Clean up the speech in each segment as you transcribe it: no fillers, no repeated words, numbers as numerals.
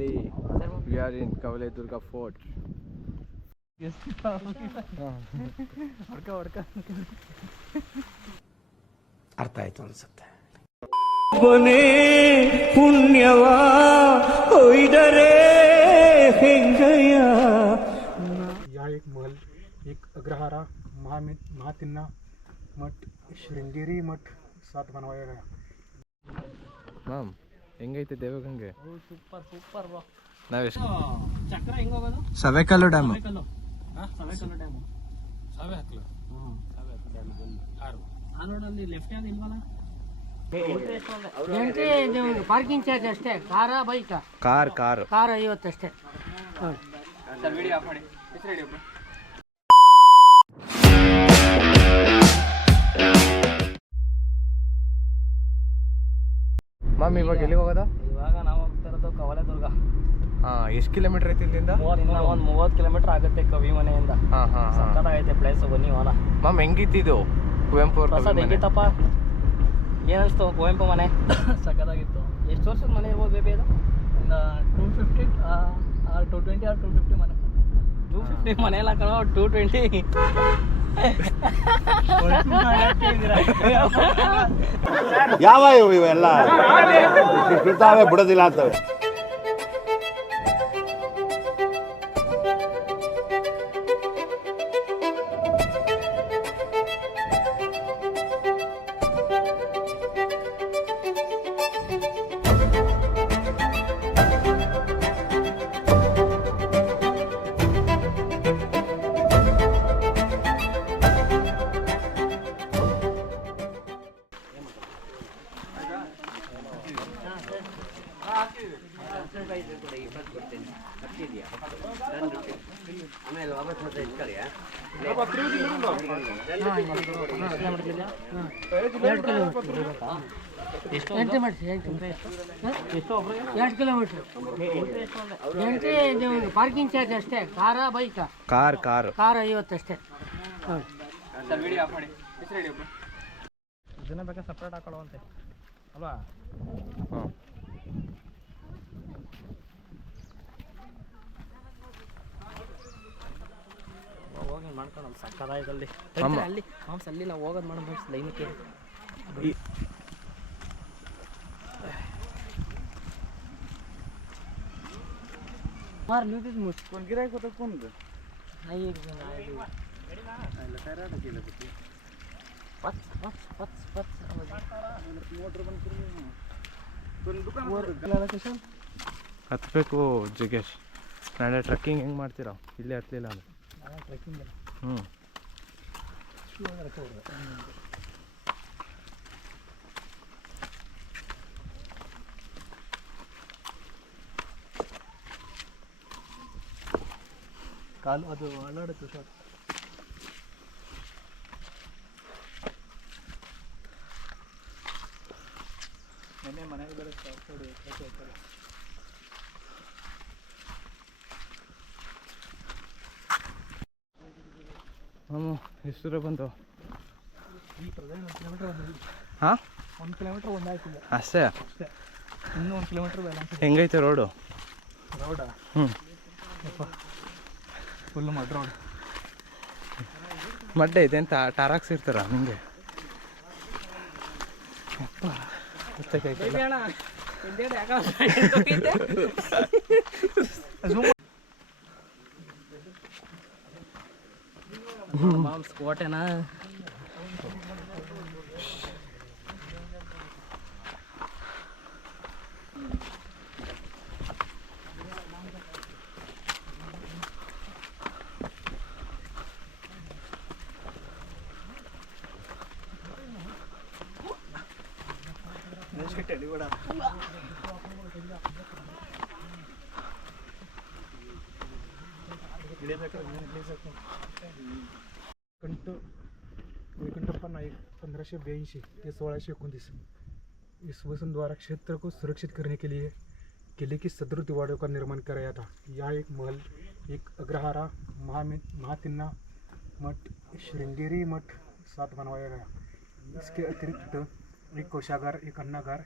Finally, we are in Kavale-Durga Fort. ಅರ್ಥ ಆಯ್ತು ಅನ್ಸುತ್ತೆ. ಕೊನೆ ಪುಣ್ಯವ ಒಯ್ದರೆ ಹೆಂಗಯ್ಯ. या एक महल एक अग्रहारा महातिन्ना मठ श्रृंगेरी मठ साथ बनवाया गया. ಮ್ಯಾಮ್ ಹೆಂಗೈತೆ ದೇವಗಂಗೆ? Super super bro. ನಾವೆಷ್ಟು ಚಕ್ರ ಹೆಂಗ್ ಹೋಗೋದು? ಸವೆಕಲ್ಲು ಡ್ಯಾಮ್. ಸವೆಕಲ್ಲು ಡ್ಯಾಮ್. ಆ ರೋಡಲ್ಲಿ ಲೆಫ್ಟ್ ಹ್ಯಾಂಡ್ ಇಲ್ವಲ್ಲ? ಪಾರ್ಕಿಂಗ್ ಚಾರ್ಜ್ ಅಷ್ಟೇ. ಕಾರ ಬೈಕ್? ಕಾರ್ 50 ಅಷ್ಟೇ. ಮ್ಯಾಮ್ ಇವಾಗ ಎಲ್ಲಿಗೆ ಹೋಗೋದಾ? ಇವಾಗ ನಾವು ಹೋಗ್ತಾ ಇರೋದು ಕವಲೆದುರ್ಗ. ಎಷ್ಟು ಕಿಲೋಮೀಟರ್ ಐತಿ ಇಲ್ಲಿಂದ? ಒಂದು 30 ಕಿಲೋಮೀಟರ್ ಆಗುತ್ತೆ ಕವಿ ಮನೆಯಿಂದ. ಸಕ್ಕತ್ತಾಗೈತೆ ಪ್ಲೇಸ್, ಬನ್ನಿ ಹೋಗೋಣ. ಮ್ಯಾಮ್ ಹೆಂಗಿತ್ತಿದು ಕುವೆಂಪು ಅವ್ರ ಪ್ರಸಾದ್ ಹೆಂಗಿತ್ತಪ್ಪ? ಏನನ್ಸ್ತು ಕುವೆಂಪು ಮನೆ? ಸಕ್ಕತ್ತಾಗಿತ್ತು. ಎಷ್ಟು ವರ್ಷದ ಮನೆ ಇರ್ಬೋದು ಬೇಬಿ ಇದು? 250 220 or 250 ಮನೆ. 250 ಮನೆ ಎಲ್ಲ ಕಣೋ, 220. ಯಾವ ಇವೆಲ್ಲ ಬಿಡ್ತಾವೆ ಬಿಡೋದಿಲ್ಲ ಅಂತವೆ. ಪಾರ್ಕಿಂಗ್ ಚಾರ್ಜ್ ಅಷ್ಟೇ. ಕಾರ ಬೈಕ್? ಕಾರ್ 50 ಅಷ್ಟೇ. ಇದನ್ನ ಬೇಕಾ ಸಪ್ರೇಟ್ ಹಾಕೊಳ್ಳುವಂತೆ ಅಲ್ವಾ? ಹೋಗಿ ಮಾಡ್ಕೊಳ್ಳೋದು ಸಕ್ಕದಾಯ್ತಲ್ಲಿ. ಅಲ್ಲಿ ಮಾಮ್ಸ್ ಅಲ್ಲಿ ನಾವು ಹೋಗೋದು ಮಾಡೋ ಮಾಮ್ಸ್ ಲೈನಕ್ಕೆ. मार लेते मुझको गिराई को तो कौन दे नहीं एक जन आए थे आले कराडा केलं किती पच मोटर बंद करून पण दुकान वर गेला कशा ಹತ್ಬೇಕು ಜಗೇಶ್. ನಾಳೆ ಟ್ರೆಕ್ಕಿಂಗ್ ಹೆಂಗೆ ಮಾಡ್ತೀರಾ? ಇಲ್ಲೇ ಹತ್ತಲಿಲ್ಲ ಅದು. ಟ್ರೆಕ್ಕಿಂಗ್ ಕಾಲು ಅದು ಅಲ್ಲಾಡುತ್ತೆ ಶಾರ್ಟ್. ನೆನ್ನೆ ಮನೆಗೆ ಬೇರೆ ಶಾರ್ಟ್ ಮಾಮು ಎಷ್ಟು ದೂರ ಬಂತು? ಈ ಪ್ರದೇಶ 1 ಕಿಲೋಮೀಟರ್ ಬಂದಿದೆ. ಹಾಂ 1 ಕಿಲೋಮೀಟರ್ ಒಂದಾಯ್ತಿಲ್ಲ ಅಷ್ಟೇ. ಇನ್ನೂ 1 ಕಿಲೋಮೀಟರ್ ಬೇಡ. ಹೆಂಗೈತೆ ರೋಡು? ರೋಡಾ? Full mud road. ಮಡ್ಡೆ ಇದೆ ಅಂತ ಟಾರಾಕ್ಸಿರ್ತಾರ ನಿಮಗೆ? ಮಾಮ್ಸ್ ಕೋಟೆನಾ? निकंठप्पा नाईक 1582 ते 1629 इसवी सन द्वारा क्षेत्र को सुरक्षित करने के लिए किले की सदृढ़ दीवारों का निर्माण कराया था. यहाँ एक महल, एक अग्रहारा, महातिन्ना मठ, श्रृंगेरी मठ साथ बनवाया गया. इसके अतिरिक्त एक कोषागार, एक अन्नागार.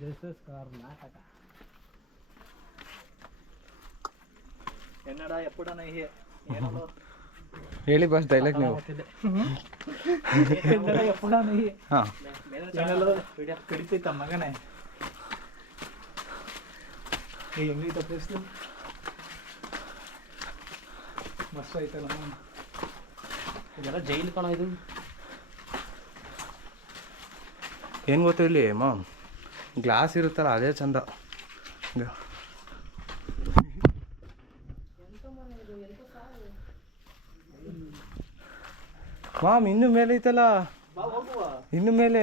This is Karnataka. ಎನ್ನಡ ಎಪ್ಪಡ ನೈಹೆ ಏನೋ ಹೇಳಿ ಬಸ್ ಡೈಲಾಗ್ ನೀವು. ಎನ್ನಡ ಎಪ್ಪಡ ನೈಹೆ ಹಾಂ ಏನಲ್ಲ ಕಡಿತೈತ ಮಗನೇ. ಹೆಂಗೈತ ಪ್ಲೇಸ್ ಮಸ್ತ್ ಐತಲ್ಲ. ಇದೆಲ್ಲ ಜೈಲ್ ಕಣ ಇದು. ಏನು ಗೊತ್ತು ಇಲ್ಲಿ ಮಾಮ್, ಗ್ಲಾಸ್ ಇರುತ್ತಲ್ಲ ಅದೇ ಚಂದ. ಮಾಮ್ ಇನ್ನು ಮೇಲೆ ಐತಲ್ಲ, ಇನ್ನು ಮೇಲೆ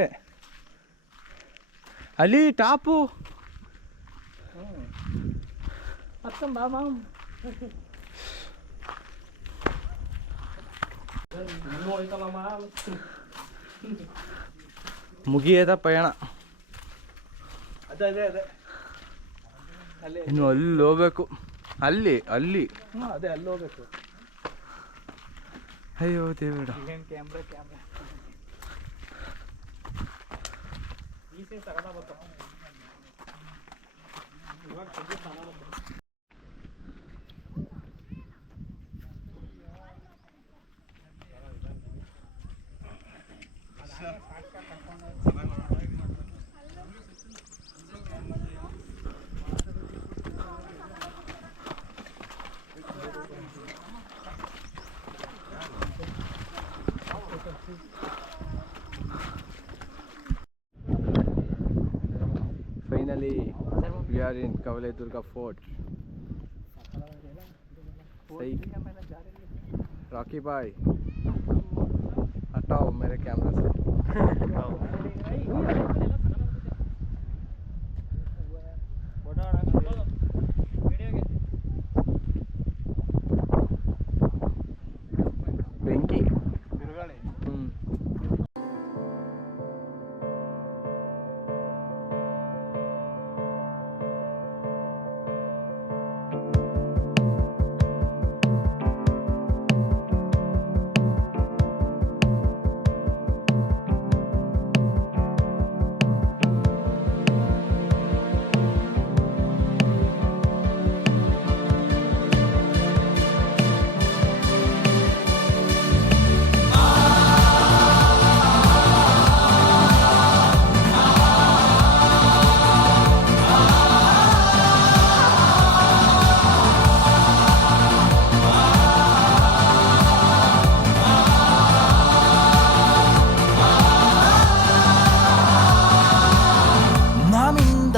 ಅಲ್ಲಿ ಟಾಪು. ಅತ್ತಂ ಬಾ ಮಾಮ್. ಇನ್ನೂ ಐತಲ್ಲ ಮಾಮ್. ಮುಗಿಯದ ಪಯಣ. ಅದೇ ಅದೇ ಅದೇ ಅಲ್ಲಿ ಇನ್ನು ಅಲ್ಲಿ ಹೋಗ್ಬೇಕು. ಅಲ್ಲಿ ಅಲ್ಲಿ ಅದೇ ಅಲ್ಲಿ ಹೋಗ್ಬೇಕು. ಅಯ್ಯೋ ದೇವ್ರ. ಏನು ಕ್ಯಾಮ್ರಾ ಈ ಸೇ ತಗದ ಬರ್ತಾವ ಇವಾಗ ತೆಗಿ ಸಾಲ ಬರ್ತಾವ. Finally, we are in Kavaledurga Fort. सही रॉकी भाई हटाओ मेरे कैमरा से. ಬೆಂಕಿ. ನಾಮಿಂದ